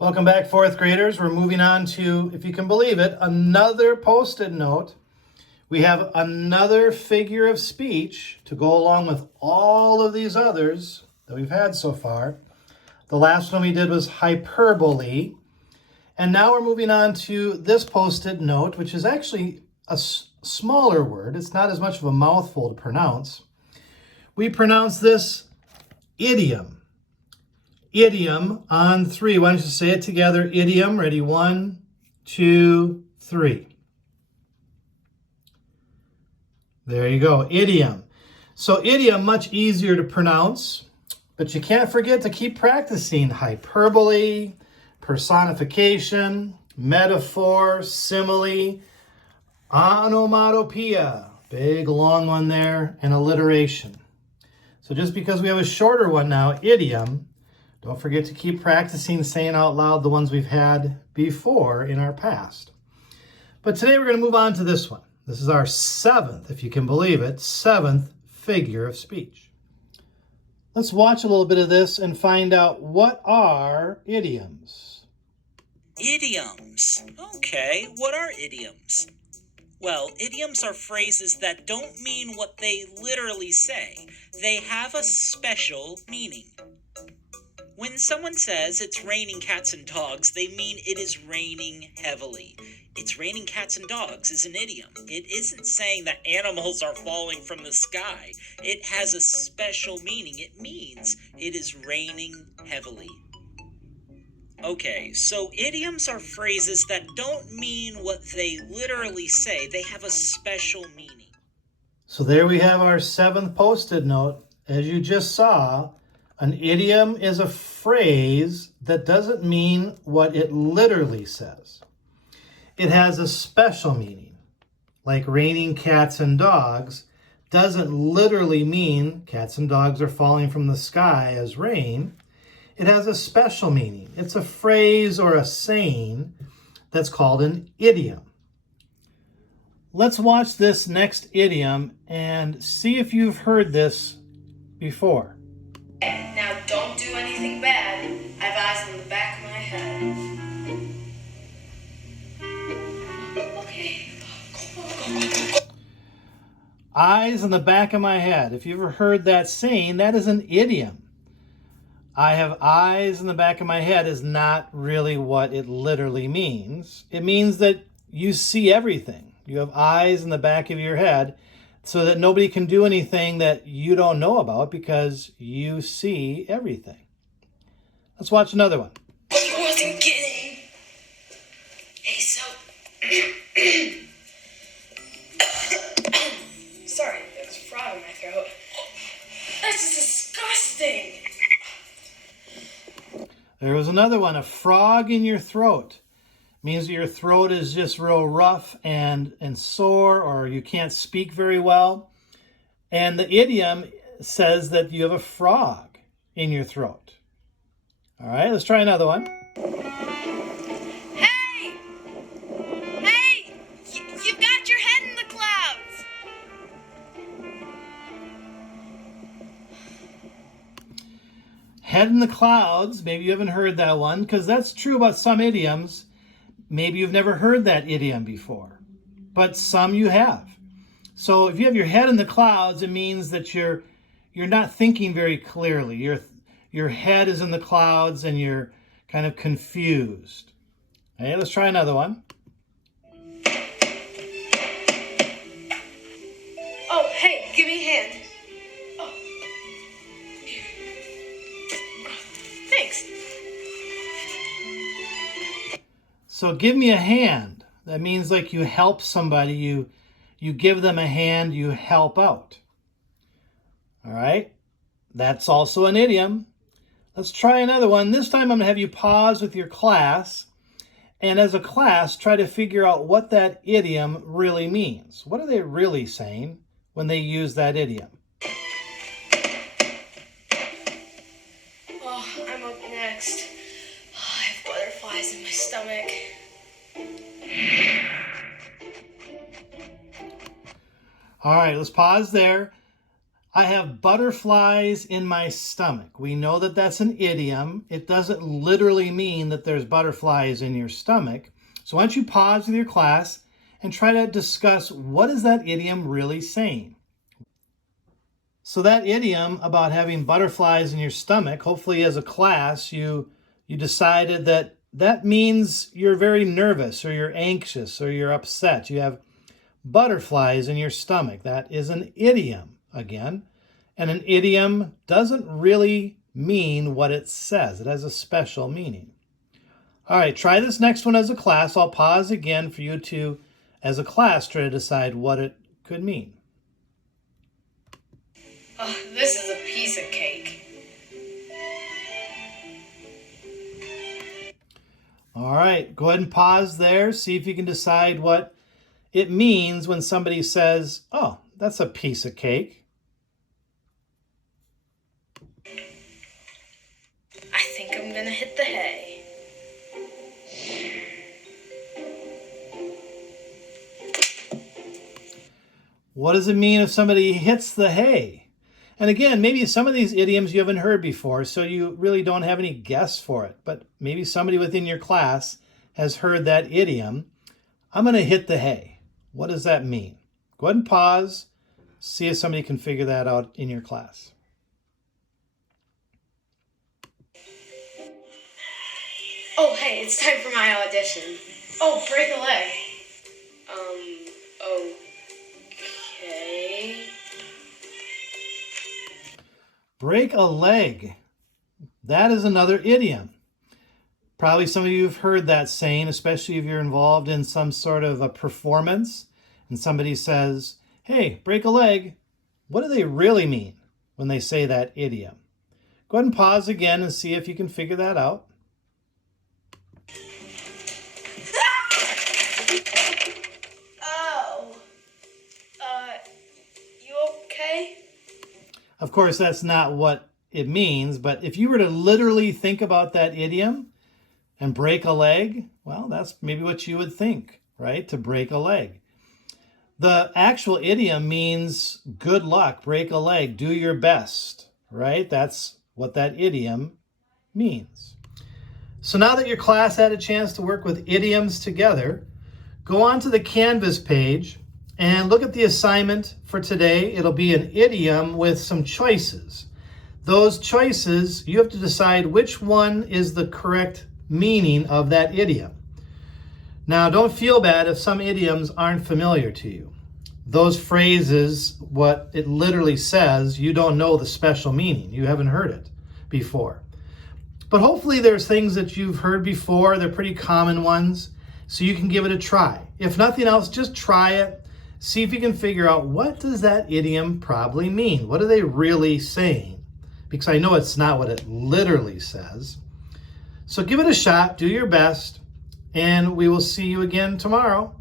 Welcome back, fourth graders. We're moving on to, if you can believe it, another post-it note. We have another figure of speech to go along with all of these others that we've had so far. The last one we did was hyperbole. And now we're moving on to this post-it note, which is actually a smaller word. It's not as much of a mouthful to pronounce. We pronounce this idiom. Idiom on three. Why don't you say it together? Idiom. Ready? 1, 2, 3. There you go. Idiom. So idiom, much easier to pronounce, but you can't forget to keep practicing hyperbole, personification, metaphor, simile, onomatopoeia, big long one there, and alliteration. So just because we have a shorter one now, idiom, don't forget to keep practicing saying out loud the ones we've had before in our past. But today we're going to move on to this one. This is our seventh, if you can believe it, seventh figure of speech. Let's watch a little bit of this and find out what are idioms. Idioms. Okay, what are idioms? Well, idioms are phrases that don't mean what they literally say. They have a special meaning. When someone says it's raining cats and dogs, they mean it is raining heavily. It's raining cats and dogs is an idiom. It isn't saying that animals are falling from the sky. It has a special meaning. It means it is raining heavily. Okay, so idioms are phrases that don't mean what they literally say. They have a special meaning. So there we have our seventh post-it note. As you just saw, an idiom is a phrase that doesn't mean what it literally says. It has a special meaning. Like raining cats and dogs doesn't literally mean cats and dogs are falling from the sky as rain. It has a special meaning. It's a phrase or a saying that's called an idiom. Let's watch this next idiom and see if you've heard this before. Now don't do anything bad. I have eyes on the back of my head. Okay. Eyes on the back of my head. If you've ever heard that saying, that is an idiom. I have eyes in the back of my head is not really what it literally means. It means that you see everything. You have eyes in the back of your head so that nobody can do anything that you don't know about because you see everything. Let's watch another one. I wasn't kidding. Hey, so... Sorry, there's a frog in my throat. This is disgusting. There was another one, a frog in your throat. Means that your throat is just real rough and sore, or you can't speak very well. And the idiom says that you have a frog in your throat. All right, let's try another one. Hey! Hey! You've got your head in the clouds! Head in the clouds. Maybe you haven't heard that one, because that's true about some idioms. Maybe you've never heard that idiom before, but some you have. So if you have your head in the clouds, it means that you're not thinking very clearly. Your head is in the clouds and you're kind of confused. Okay, let's try another one. Oh, hey, give me a hand. Oh. Here. Thanks. So give me a hand. That means like you help somebody, you give them a hand, you help out. All right? That's also an idiom. Let's try another one. This time I'm going to have you pause with your class, and as a class, try to figure out what that idiom really means. What are they really saying when they use that idiom? Oh, I'm up next. I have butterflies in my stomach. All right, let's pause there. I have butterflies in my stomach. We know that that's an idiom. It doesn't literally mean that there's butterflies in your stomach. So why don't you pause with your class and try to discuss what is that idiom really saying? So that idiom about having butterflies in your stomach, hopefully as a class you decided that that means you're very nervous or you're anxious or you're upset. You have butterflies in your stomach. That is an idiom again. And an idiom doesn't really mean what it says. It has a special meaning. All right, try this next one as a class. I'll pause again for you to, as a class, try to decide what it could mean. Oh, this is a piece of cake. All right, go ahead and pause there. See if you can decide what it means when somebody says, oh, that's a piece of cake. I think I'm gonna hit the hay. What does it mean if somebody hits the hay? And again, maybe some of these idioms you haven't heard before, so you really don't have any guess for it. But maybe somebody within your class has heard that idiom. I'm going to hit the hay. What does that mean? Go ahead and pause. See if somebody can figure that out in your class. Oh, hey, it's time for my audition. Oh, break a leg. Okay. Break a leg. That is another idiom. Probably some of you have heard that saying, especially if you're involved in some sort of a performance and somebody says, hey, break a leg. What do they really mean when they say that idiom? Go ahead and pause again and see if you can figure that out. Oh. You okay? Of course, that's not what it means, but if you were to literally think about that idiom and break a leg, well, that's maybe what you would think, right? To break a leg. The actual idiom means good luck, break a leg, do your best, right? That's what that idiom means. So now that your class had a chance to work with idioms together, go on to the Canvas page and look at the assignment for today. It'll be an idiom with some choices. Those choices, you have to decide which one is the correct meaning of that idiom. Now, don't feel bad if some idioms aren't familiar to you. Those phrases, what it literally says, you don't know the special meaning. You haven't heard it before. But hopefully there's things that you've heard before. They're pretty common ones, so you can give it a try. If nothing else, just try it. See if you can figure out what does that idiom probably mean? What are they really saying? Because I know it's not what it literally says. So give it a shot, do your best, and we will see you again tomorrow.